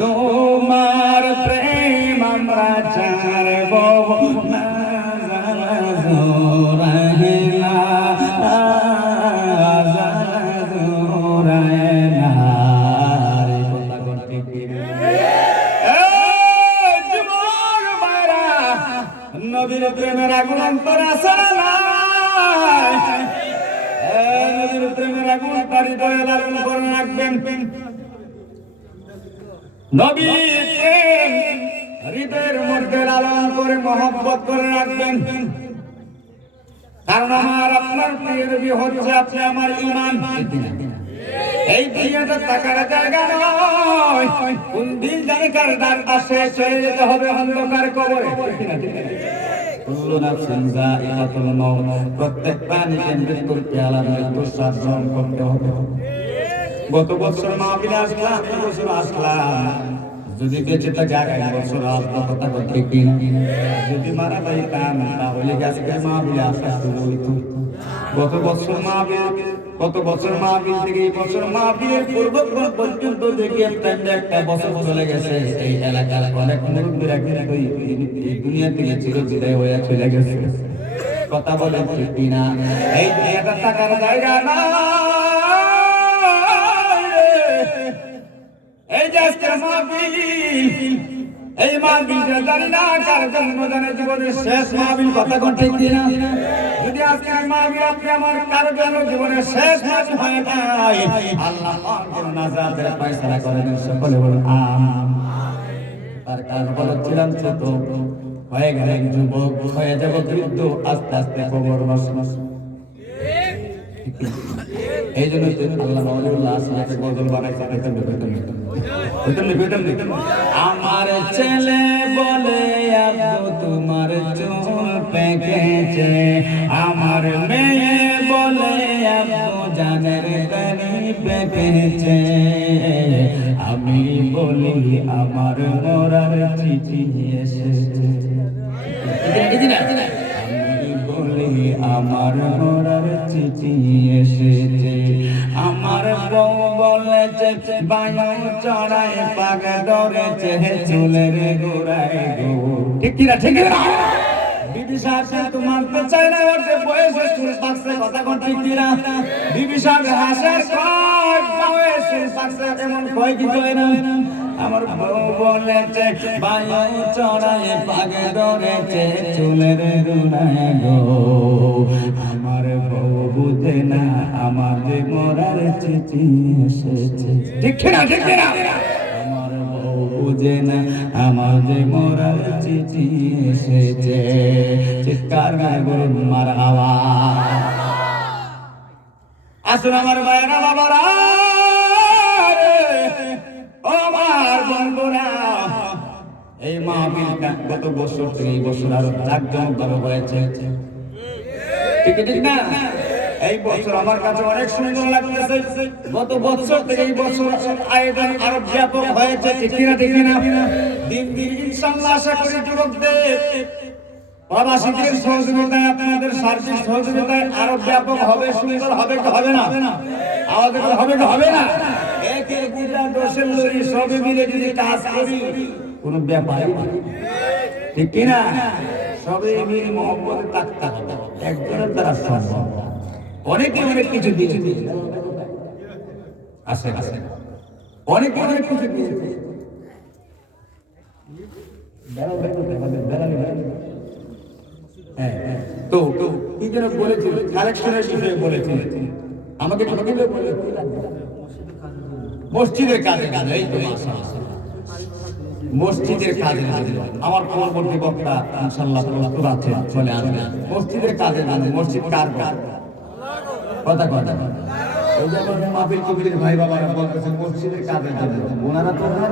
তোমার প্রেম আমরা চারব না রহিলা নবীর প্রেমের আগুন অন্তর আছে না নবীর প্রেমের আগুন তার হৃদয়ে লালন করে রাখবেন। নবী প্রেম হৃদয়ের মধ্যে লালন করে মহব্বত করে রাখবেন। কারণ আমার, আপনার প্রিয় নবী হচ্ছে আপনি আমার ইমান এই দুনিয়াটা টাকার জায়গা নয়। কোন দিন জানি কার ডাক আসে চলে যেতে হবে অন্ধকার কবরে। কুল্লু নাফসিন যায়িকাতুল মাউত প্রত্যেক প্রাণীকে মৃত্যুর পেয়ালা মৃত্যুর স্বাদ গ্রহণ করতে হবে। গত বছর মাহফিলে আসলাম, এই বছর আসলাম। যদি বেঁচে থাকে আগামী বছর আসব কথা বলতে কিনা? যদি মারা যাইতাম তাহলে আজকে মাহফিলে আসা শুরু হইতো? গত বছর মাহফিল, গত বছর মাহফিল থেকে এই বছর মাহফিলের পূর্বক্ষণ পর্যন্ত দেখি একটা একটা বছর চলে গেছে। এই এলাকার অনেক মুরব্বীরা কিন্তু এই দুনিয়া থেকে চিরবিদায় হয়ে চলে গেছে। কথা বলে ঠিক কিনা? এই দুনিয়াটা টাকার জায়গা না এই যে আজকের মাহফিল এই মাহফিলটা জানি না, কার জন্য জানে জীবনের শেষ মাহফিল কথা ঠিক কিনা? যদি আজকের মাহফিল আপনি আমার কার জন্য জীবনের শেষ মাহফিল হয় ভাই আল্লাহ পাক যেন নাজাতের ফয়সালা করে দেন, সকলে বলুন, আমিন। তার কারণ বলেছিলাম ছোট, হয়ে গেলেন যুবক, হয়ে যাব বৃদ্ধ, আস্তে আস্তে কবর বাস এই জন্য আমার ছেলে বলে তোমার চুল পেকেছে। আমার মেয়ে বলে জানের আমি বলি, আমার মরার চিঠি এসেছে। বলেছে বায়ু চড়াই পাগ ধরেছে চুলের গোড়ায় গো। ঠিক কিনা ঠিক কিনা? বিবি সাহেব, তোমার তো চাই না ওর বয়সে চুল পাকছে, কথা কোন ঠিক কিনা? বিবি সাহেব, হাসে কয়, বয়সে পাকছে, এমন কয় কি আমার বউ বলেছে পাগে ধরেছে আমার বউ বুঝে না। আমার মরার চিঠি এসেছে। ঠিক না ঠিক না আমার বউ বুঝে না আমার মরার চিঠি এসেছে। চিৎকার গায়ে বলুন মার আওয়াজ আসুন আমার মায়েরা বাবারা। আমার বন্ধুরা। এই মাহফিলটা গত বছর থেকে এই বছর আরও জাকজমকভাবে হয়েছে। ঠিক ঠিক না? এই বছর আমার কাছে অনেক সুন্দর লাগতেছে। গত বছর থেকে এই বছর আয়োজন আরও ব্যাপক হয়েছে ঠিক না ঠিক না? দিন দিন ইনশাআল্লাহ আশা করি যুবকদের প্রবাসীদের সহযোগিতায়, আপনাদের সার্বিক সহযোগিতায় আরও ব্যাপক হবে, সুন্দর হবে কি হবে না? আমাদের হবে কি হবে না? একে দুটা দশের লড়ি সবে মিলে যদি কাজ করি, কোনো ব্যাপার ঠিক কিনা সবে মিলে মহব্বতে থাকতে হবে। একজনের দ্বারা সম্ভব। অনেকে অনেক কিছু দিয়েছে। আসে আসে অনেকে অনেক কিছু দিয়েছে। হ্যাঁ, হ্যাঁ। তো বলেছিল? বলেছিল। আমাকে বলে মসজিদের কাজে কাজে এই। মসজিদের কাজে আমার পরবর্তী বক্তা চলে আসবে। মসজিদের কাজে কাজে মসজিদ কার কার কথা কথা এই যে আমার মাহফিল কমিটির ভাই বাবারা বলতেছে, মসজিদের কাজের জন্য। ওনারা তো